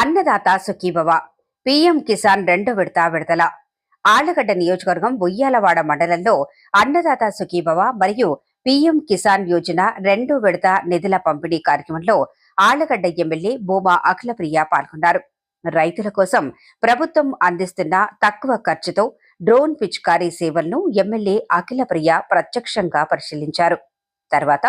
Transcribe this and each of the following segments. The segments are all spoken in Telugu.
అన్నదాత సుఖీభవ. పీఎం కిసాన్ రెండో విడత విడుదల ఆళ్ళగడ్డ నియోజకవర్గం ఉయ్యాలవాడ మండలంలో అన్నదాత సుఖీభవ మరియు పీఎం కిసాన్ యోజన రెండో విడత నిధుల పంపిణీ కార్యక్రమంలో ఆళ్ళగడ్డ ఎమ్మెల్యే భూమా అఖిలప్రియ పాల్గొన్నారు. రైతుల కోసం ప్రభుత్వం అందిస్తున్న తక్కువ ఖర్చుతో డ్రోన్ పిచికారీ సేవలను ఎమ్మెల్యే అఖిలప్రియ ప్రత్యక్షంగా పరిశీలించారు. తర్వాత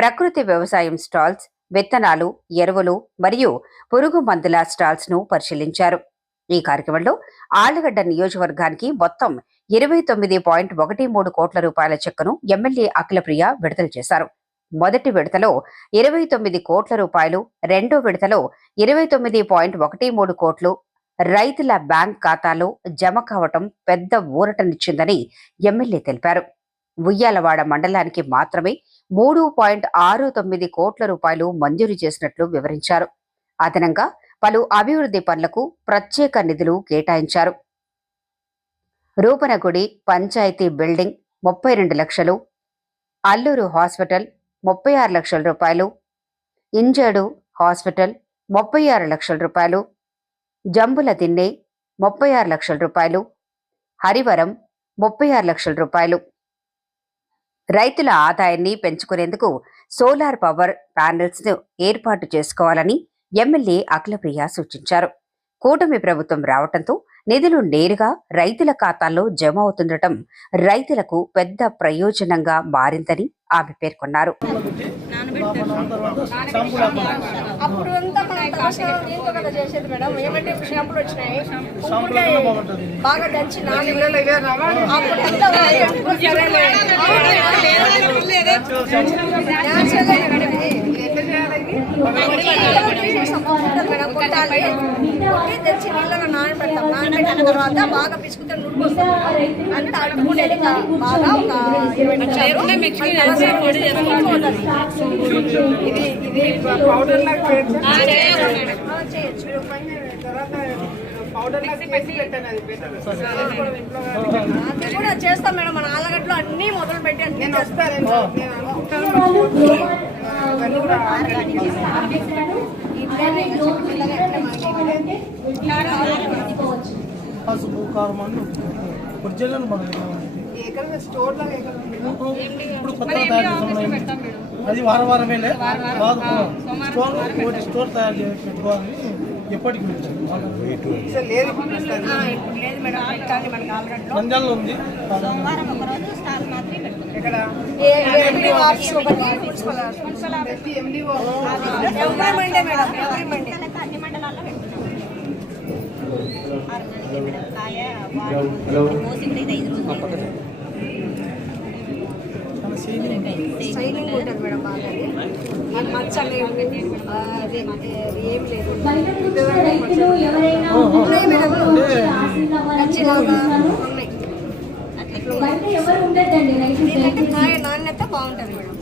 ప్రకృతి వ్యవసాయం స్టాల్స్ విత్తనాలు ఎరువులు మరియు పురుగు మందుల స్టాల్స్ను పరిశీలించారు. ఈ కార్యక్రమంలో ఆళ్ళగడ్డ నియోజకవర్గానికి మొత్తం ఇరవై తొమ్మిది పాయింట్ ఒకటి మూడు కోట్ల రూపాయల చెక్కును ఎమ్మెల్యే అఖిలప్రియ విడుదల చేశారు. మొదటి విడతలో ఇరవై తొమ్మిది కోట్ల రూపాయలు రెండో విడతలో ఇరవై తొమ్మిది పాయింట్ ఒకటి మూడు కోట్లు రైతుల బ్యాంక్ ఖాతాలో జమ కావటం పెద్ద ఊరటనిచ్చిందని ఎమ్మెల్యే తెలిపారు. ఉయ్యాలవాడ మండలానికి మాత్రమే మూడు పాయింట్ ఆరు తొమ్మిది కోట్ల రూపాయలు మంజూరు చేసినట్లు వివరించారు. అదనంగా పలు అభివృద్ధి పనులకు ప్రత్యేక నిధులు కేటాయించారు. రూపనగుడి పంచాయతీ బిల్డింగ్ ముప్పై రెండు లక్షలు అల్లూరు హాస్పిటల్ ముప్పై ఆరు లక్షల రూపాయలు ఇంజడు హాస్పిటల్ ముప్పై ఆరు లక్షల రూపాయలు జంబుల దిన్నె ముప్పై ఆరు లక్షల రూపాయలు హరివరం ముప్పై ఆరు లక్షల రూపాయలు. రైతుల ఆదాయాన్ని పెంచుకునేందుకు సోలార్ పవర్ ప్యానెల్స్ను ఏర్పాటు చేసుకోవాలని ఎమ్మెల్యే అఖిలప్రియ సూచించారు. కూటమి ప్రభుత్వం రావటంతో నిధులు నేరుగా రైతుల ఖాతాల్లో జమ అవుతుండటం రైతులకు పెద్ద ప్రయోజనంగా మారిందని ఆమె పేర్కొన్నారు. అప్పుడు అంతా మనం తలస్నానం దీంతో కదా చేసేది మేడం? ఏమంటే షాంపులు వచ్చినాయి బాగా దంచి అప్పుడు అంతా సరేలే. న్యాచురల్గా మేడం ఇది. తీసేస్తాం, బాగుంటుంది మేడం, కొట్టాలి. కొట్టి తెచ్చి నీళ్ళలో నానబెడతాం నానబెట్టిన తర్వాత బాగా పిసుకుతే బాగా ఒక ఇరవై నిమిషాలు ఇది ఇది పౌడర్ లాగా చేయొచ్చు తర్వాత పౌడర్ లాగా చేసి పెట్టాను అది కూడా చేస్తాం మేడం మన ఆలగడ్డలో అన్ని మొదలు పెట్టి అన్ని అది వారం వారమేలే. స్టోర్ స్టోర్ తయారు చేసి పెట్టుకోవాలని ఎప్పటికి నంద్యాలలో ఉంది. ఎక్కడ? ఎండి ఆఫీస్ ఒకటి మున్సిపల్ ప్రతి MDO every Monday madam Monday signing ఉంటుంది మేడం బాగా అది. మచ్చలు అది ఏం లేదు. ఉన్నాయి మేడం. గచ్చిలాగా ఉన్నాయి. దీనికంటే కాయ నాణ్యత బాగుంటుంది మేడం?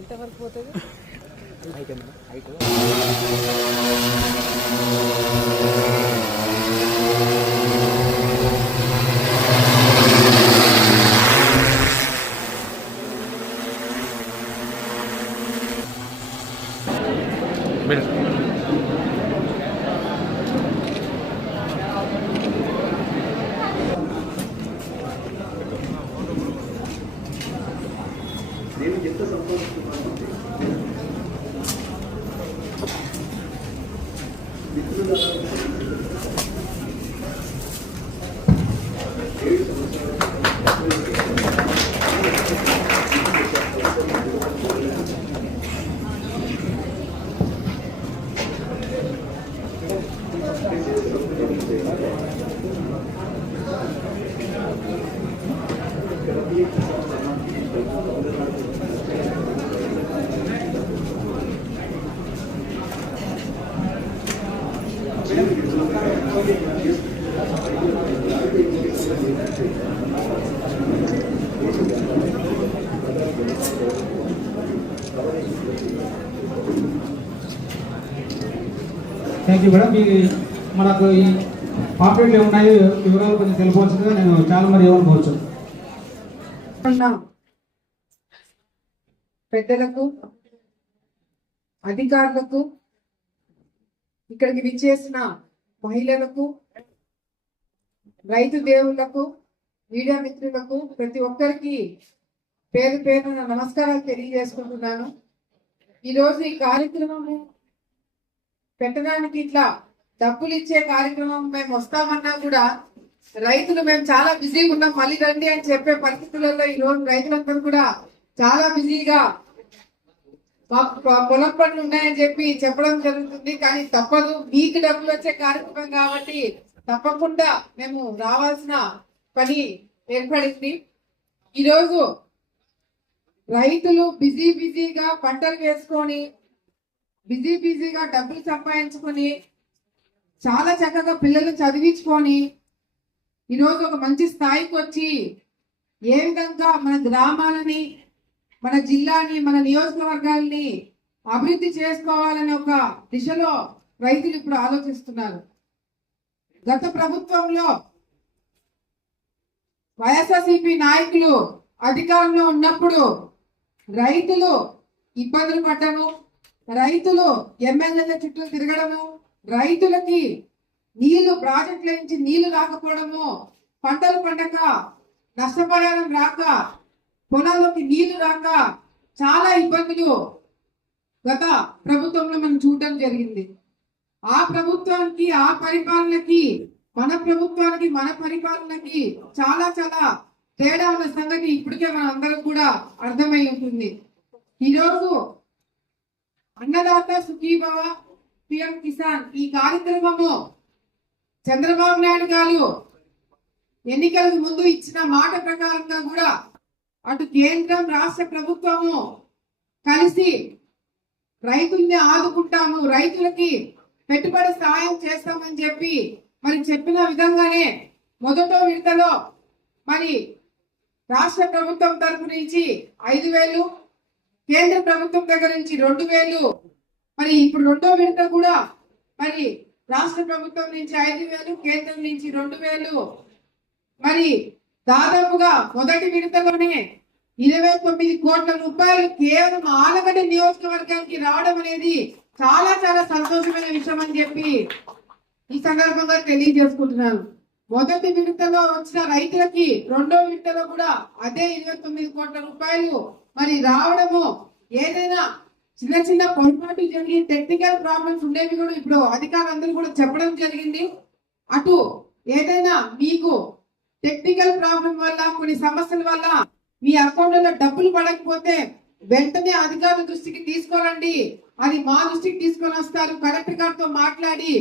ఎంతవరకు పోతుంది? థ్యాంక్ యూ మేడం మీ మనకు ఈ పాంప్లెట్లు ఏమున్నాయో వివరాలు కొంచెం తెలుపవలసిందిగా నేను చాలా మరి ఏమనుకోవచ్చు. పెద్దలకు అధికారులకు ఇక్కడికి విచ్చేసిన మహిళలకు రైతు దేవుళ్ళకు మీడియా మిత్రులకు ప్రతి ఒక్కరికి పేరు పేరున నమస్కారాలు తెలియజేసుకుంటున్నాను. ఈరోజు ఈ కార్యక్రమము పెట్టడానికి ఇట్లా డబ్బులు ఇచ్చే కార్యక్రమం మేము వస్తామన్నా కూడా రైతులు మేము చాలా బిజీగా ఉన్నాం. మళ్ళీ రండి అని చెప్పే పరిస్థితులలో ఈ రోజు రైతులందరూ కూడా చాలా బిజీగా పొలం పనులు ఉన్నాయని చెప్పి చెప్పడం జరుగుతుంది. కానీ తప్పదు. మీకు డబ్బులు వచ్చే కార్యక్రమం కాబట్టి తప్పకుండా మేము రావాల్సిన పని ఏర్పడింది. ఈరోజు రైతులు బిజీ బిజీగా పంటలు వేసుకొని బిజీ బిజీగా డబ్బులు సంపాదించుకొని చాలా చక్కగా పిల్లలు చదివించుకొని ఈరోజు ఒక మంచి స్థాయికి వచ్చి ఏ విధంగా మన గ్రామాలని మన జిల్లాని మన నియోజకవర్గాల్ని అభివృద్ధి చేసుకోవాలనే ఒక దిశలో రైతులు ఇప్పుడు ఆలోచిస్తున్నారు. గత ప్రభుత్వంలో వైఎస్ఆర్సిపి నాయకులు అధికారంలో ఉన్నప్పుడు రైతులు ఇబ్బందులు పడ్డను రైతులు ఎమ్మెల్యేల చుట్టూ తిరగడము రైతులకి నీళ్ళు ప్రాజెక్టుల నుంచి నీళ్ళు రాకపోవడము పంటలు పండక నష్టపరిహారం రాక పొలాల్లోకి నీళ్ళు రాక చాలా ఇబ్బందులు గత ప్రభుత్వంలో మనం చూడడం జరిగింది. ఆ ప్రభుత్వానికి ఆ పరిపాలనకి మన ప్రభుత్వానికి మన పరిపాలనకి చాలా చాలా తేడా ఉన్న సంగతి ఇప్పటికే మన అందరం కూడా అర్థమై ఉంటుంది. ఈరోజు అన్నదాత సుఖీభవ పిఎం కిసాన్. ఈ కార్యక్రమము చంద్రబాబు నాయుడు గారు ఎన్నికలకు ముందు ఇచ్చిన మాట ప్రకారంగా కూడా అటు కేంద్రం రాష్ట్ర ప్రభుత్వము కలిసి రైతుల్ని ఆదుకుంటాము రైతులకి పెట్టుబడి సహాయం చేస్తామని చెప్పి మరి చెప్పిన విధంగానే మొదట విడతలో మరి రాష్ట్ర ప్రభుత్వం తరపు నుంచి ఐదు వేలు కేంద్ర ప్రభుత్వం దగ్గర నుంచి రెండు వేలు. మరి ఇప్పుడు రెండో విడత కూడా మరి రాష్ట్ర ప్రభుత్వం నుంచి ఐదు వేలు కేంద్రం నుంచి రెండు వేలు. మరి దాదాపుగా మొదటి విడతలోనే ఇరవై తొమ్మిది కోట్ల రూపాయలు కేవలం ఆలగడ్డ నియోజకవర్గానికి రావడం అనేది చాలా చాలా సంతోషమైన విషయం అని చెప్పి ఈ సందర్భంగా తెలియజేసుకుంటున్నాను. మొదటి విడతలో వచ్చిన రైతులకి రెండో విడతలో కూడా అదే ఇరవై తొమ్మిది కోట్ల రూపాయలు మరి రావడము ఏదైనా చిన్న చిన్న పొరపాటు జరిగి టెక్నికల్ ప్రాబ్లమ్స్ ఉండేవి కూడా ఇప్పుడు అధికారులందరూ కూడా చెప్పడం జరిగింది. అటు ఏదైనా మీకు టెక్నికల్ ప్రాబ్లం వల్ల కొన్ని సమస్యల వల్ల మీ అకౌంట్లలో డబ్బులు పడకపోతే వెంటనే అధికారుల దృష్టికి తీసుకోరండి. అది మా దృష్టికి తీసుకొని వస్తారు. కలెక్టర్ గారితో మాట్లాడి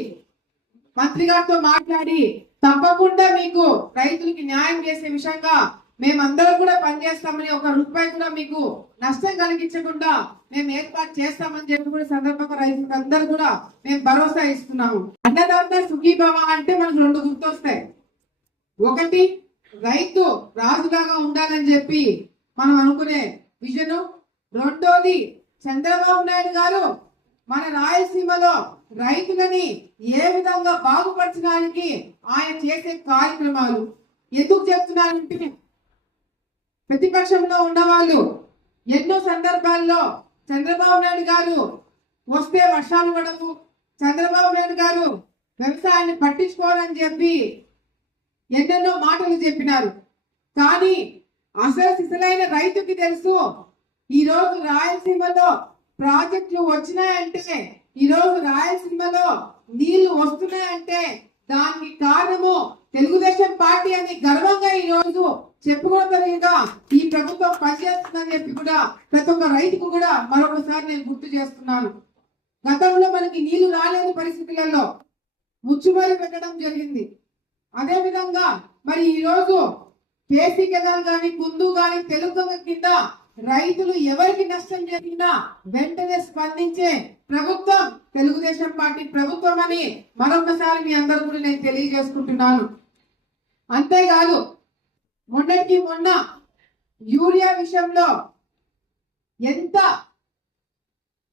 మంత్రి గారితో మాట్లాడి తప్పకుండా మీకు రైతులకి న్యాయం చేసే విషయంగా మేమందరం కూడా పనిచేస్తామని ఒక రూపాయి కూడా మీకు నష్టం కలిగించకుండా మేము ఏర్పాటు చేస్తామని చెప్పి కూడా సందర్భంగా రైతులకు అందరూ కూడా మేము భరోసా ఇస్తున్నాము. అన్నదాత సుఖీభవ అంటే మనకు రెండు గుర్తొస్తాయి. ఒకటి రైతు రాజులాగా ఉండాలని చెప్పి మనం అనుకునే విజను. రెండోది చంద్రబాబు నాయుడు గారు మన రాయలసీమలో రైతులని ఏ విధంగా బాగుపరచడానికి ఆయన చేసే కార్యక్రమాలు. ఎందుకు చెప్తున్నానంటే ప్రతిపక్షంలో ఉన్నవాళ్ళు ఎన్నో సందర్భాల్లో చంద్రబాబు నాయుడు గారు వస్తే వర్షాలు పడవు. చంద్రబాబు నాయుడు గారు వ్యవసాయాన్ని పట్టించుకోవాలని చెప్పి ఎన్నెన్నో మాటలు చెప్పినారు. కానీ అసలు సిసలైన రైతుకి తెలుసు ఈ రోజు రాయలసీమలో ప్రాజెక్టులు వచ్చినాయంటే ఈ రోజు రాయలసీమలో నీళ్ళు వస్తున్నాయంటే దానికి కారణము తెలుగుదేశం పార్టీ అని గర్వంగా ఈ రోజు చెప్పుకోగలిగా ఈ ప్రభుత్వం పనిచేస్తుందని చెప్పి కూడా ప్రతి ఒక్క రైతుకు కూడా మరొకసారి నేను గుర్తు చేస్తున్నాను. గతంలో మనకి నీళ్ళు రాలేని పరిస్థితులలో ముచ్చుమరి పెట్టడం జరిగింది. అదే విధంగా మరి ఈ రోజు కేసీ కెనాల్ గాని కుందు గాని తెలుగు కింద రైతులు ఎవరికి నష్టం జరిగినా వెంటనే స్పందించే ప్రభుత్వం తెలుగుదేశం పార్టీ ప్రభుత్వం అని మరొకసారి మీ అందరూ కూడా నేను తెలియజేసుకుంటున్నాను. అంతేకాదు మొన్నటికి మొన్న యూరియా విషయంలో ఎంత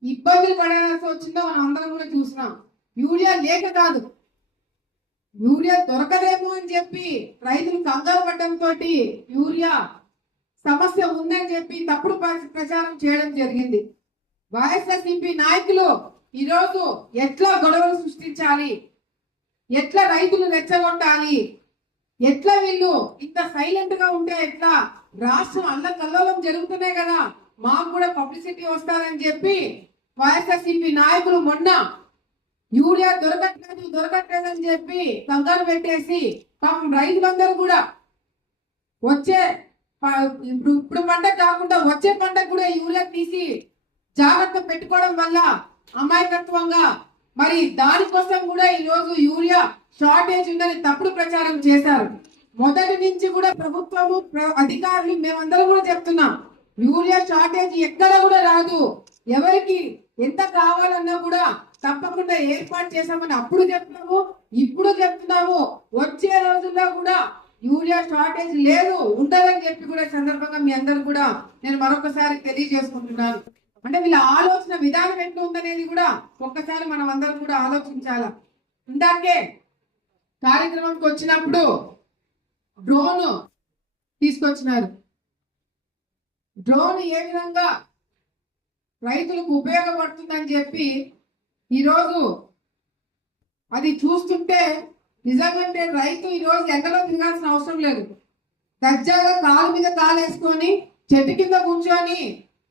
ఇబ్బందులు పడాల్సి వచ్చిందో మనం అందరం కూడా చూసినాం యూరియా లేక కాదు యూరియా దొరకదేమో అని చెప్పి రైతులు కంగారు పడడంతో యూరియా సమస్య ఉందని చెప్పి తప్పుడు ప్ర- ప్రచారం చేయడం జరిగింది. వైఎస్ఆర్సీపీ నాయకులు ఈరోజు ఎట్లా గొడవలు సృష్టించాలి? ఎట్లా రైతులు రెచ్చగొట్టాలి? ఎట్లా వీళ్ళు ఇంత సైలెంట్గా ఉంటే ఎట్లా రాష్ట్రం అల్లకల్లోలం జరుగుతున్నాయి కదా? మాకు కూడా పబ్లిసిటీ వస్తారని చెప్పి వైఎస్ఆర్సీపీ నాయకులు మొన్న యూరియా దొరకట్లేదు దొరకట్లేదు అని చెప్పి కంగారు పెట్టేసి పాపం రైతులందరూ కూడా వచ్చే ఇప్పుడు ఇప్పుడు పంట కాకుండా వచ్చే పంటకు కూడా యూరియా తీసి జాగ్రత్త పెట్టుకోవడం వల్ల అమాయకత్వంగా మరి దానికోసం కూడా ఈ రోజు యూరియా షార్టేజ్ ఉందని తప్పుడు ప్రచారం చేశారు. మొదటి నుంచి కూడా ప్రభుత్వము ప్ర- అధికారులు మేమందరం కూడా చెప్తున్నాం. యూరియా షార్టేజ్ ఎక్కడ కూడా రాదు. ఎవరికి ఎంత కావాలన్నా కూడా తప్పకుండా ఏర్పాటు చేశామని అప్పుడు చెప్తున్నాము ఇప్పుడు చెప్తున్నాము. వచ్చే రోజుల్లో కూడా యూరియా షార్టేజ్ లేదు ఉండదని చెప్పి కూడా సందర్భంగా మీ అందరు కూడా నేను మరొకసారి తెలియజేసుకుంటున్నాను. అంటే వీళ్ళ ఆలోచన విధానం ఎట్లా ఉందనేది కూడా ఒక్కసారి మనం అందరం కూడా ఆలోచించాలా? ఇందాకే కార్యక్రమంకి వచ్చినప్పుడు డ్రోన్ తీసుకొచ్చినారు. డ్రోన్ ఏ విధంగా రైతులకు ఉపయోగపడుతుందని చెప్పి ఈరోజు అది చూస్తుంటే నిజంగా రైతు ఈరోజు ఎండలో తిరగాల్సిన అవసరం లేదు. దర్జాగా కాలు మీద కాలు వేసుకొని చెట్టు కింద కూర్చొని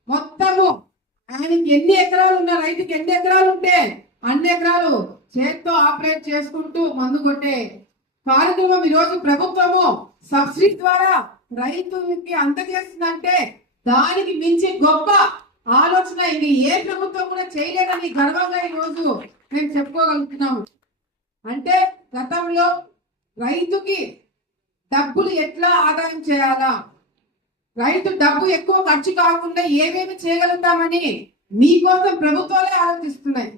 మొత్తము ఆయనకి ఎన్ని ఎకరాలు ఉన్న రైతుకి ఎన్ని ఎకరాలు ఉంటే అన్ని ఎకరాలు చేత్తో ఆపరేట్ చేసుకుంటూ మందు కొట్టే కార్యక్రమం ఈరోజు ప్రభుత్వము సబ్సిడీ ద్వారా రైతులకి అందజేస్తుందంటే దానికి మించి గొప్ప ఆలోచన ఇది. ఏ ప్రభుత్వం కూడా చేయలేదని గర్వంగా ఈ రోజు మేము చెప్పుకోగలుగుతున్నాము. అంటే గతంలో రైతుకి డబ్బులు ఎట్లా ఆదాయం చేయాలా? రైతు డబ్బు ఎక్కువ ఖర్చు కాకుండా ఏమేమి చేయగలుగుతామని మీకోసం ప్రభుత్వాలే ఆలోచిస్తున్నాయి.